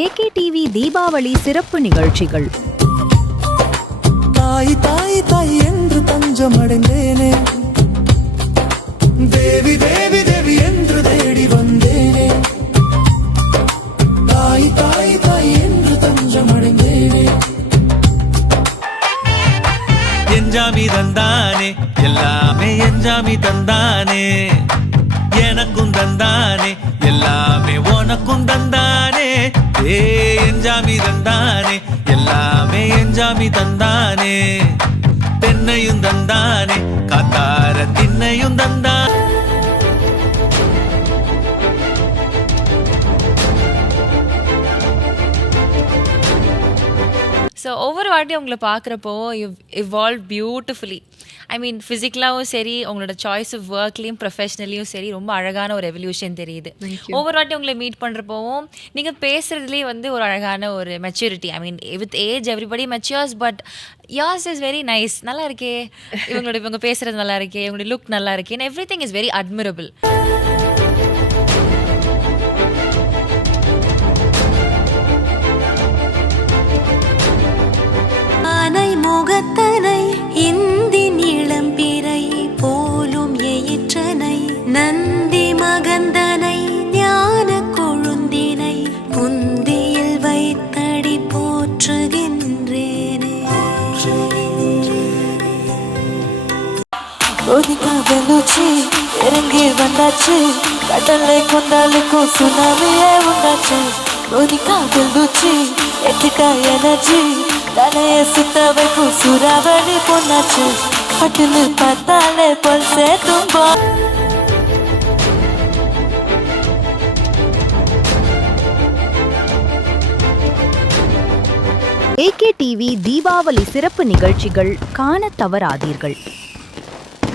AKTV Deepavali சிறப்பு நிகழ்ச்சிகள். தாய் தாய் தாய் என்று தஞ்சம் அடைந்தேனே, தேவி தேவி தேவி என்று தேடி வந்தேனே. தாய் தாய் தாய் என்று தஞ்சம் அடைந்தேனே. எஞ்சாமி தந்தானே, எல்லாமே எஞ்சாமி தந்தானே. எனக்கும் தந்தானே, எல்லாமே உனக்கும் தந்தானே. எஞ்சாமி தந்தானே, எல்லாமே எஞ்சாமி தந்தானே. தென்னையும் தந்தானே, காத்தார திண்ணையும் தந்தானே. ஸோ ஒவ்வொரு வாட்டியும் உங்களை பார்க்குறப்போ இவால்வ் பியூட்டிஃபுல்லி. ஐ மீன் ஃபிசிக்கலாகவும் சரி, உங்களோட சாய்ஸ் ஆஃப் ஒர்க்லேயும் ப்ரொஃபஷ்னலியும் சரி, ரொம்ப அழகான ஒரு எவல்யூஷன் தெரியுது. ஒவ்வொரு வாட்டியும் உங்களை மீட் பண்ணுறப்போவும் நீங்கள் பேசுகிறதுலேயே ஒரு அழகான ஒரு maturity. I mean with age everybody matures, but யார்ஸ் is very nice. நல்லா இருக்கே இவங்க பேசுகிறது, நல்லா இருக்கே இவங்களுடைய லுக் நல்லா இருக்கே, and everything is very admirable. முகத்தனை இந்தி நிளம்பிரை போலும் எயிற்றனை நந்தி மகந்தனை ஞான கொழுந்தினை புந்தியில் வைத்தடி போற்றுகின்றேனே. வெளுச்சி இறங்கி வந்தாச்சு, கடலை கொண்டாலுக்கும் சுனாமியே உண்டாச்சு. வெளுச்சி எட்டுக்கா எனர்ஜி தலைய சுத்த வைக்கும் சூறாவளி பொண்ணாச்சு. பட்டுன்னு பார்த்தாலே பொல் சேர்த்தும்பா. AKTV தீபாவளி சிறப்பு நிகழ்ச்சிகள் காண தவறாதீர்கள்.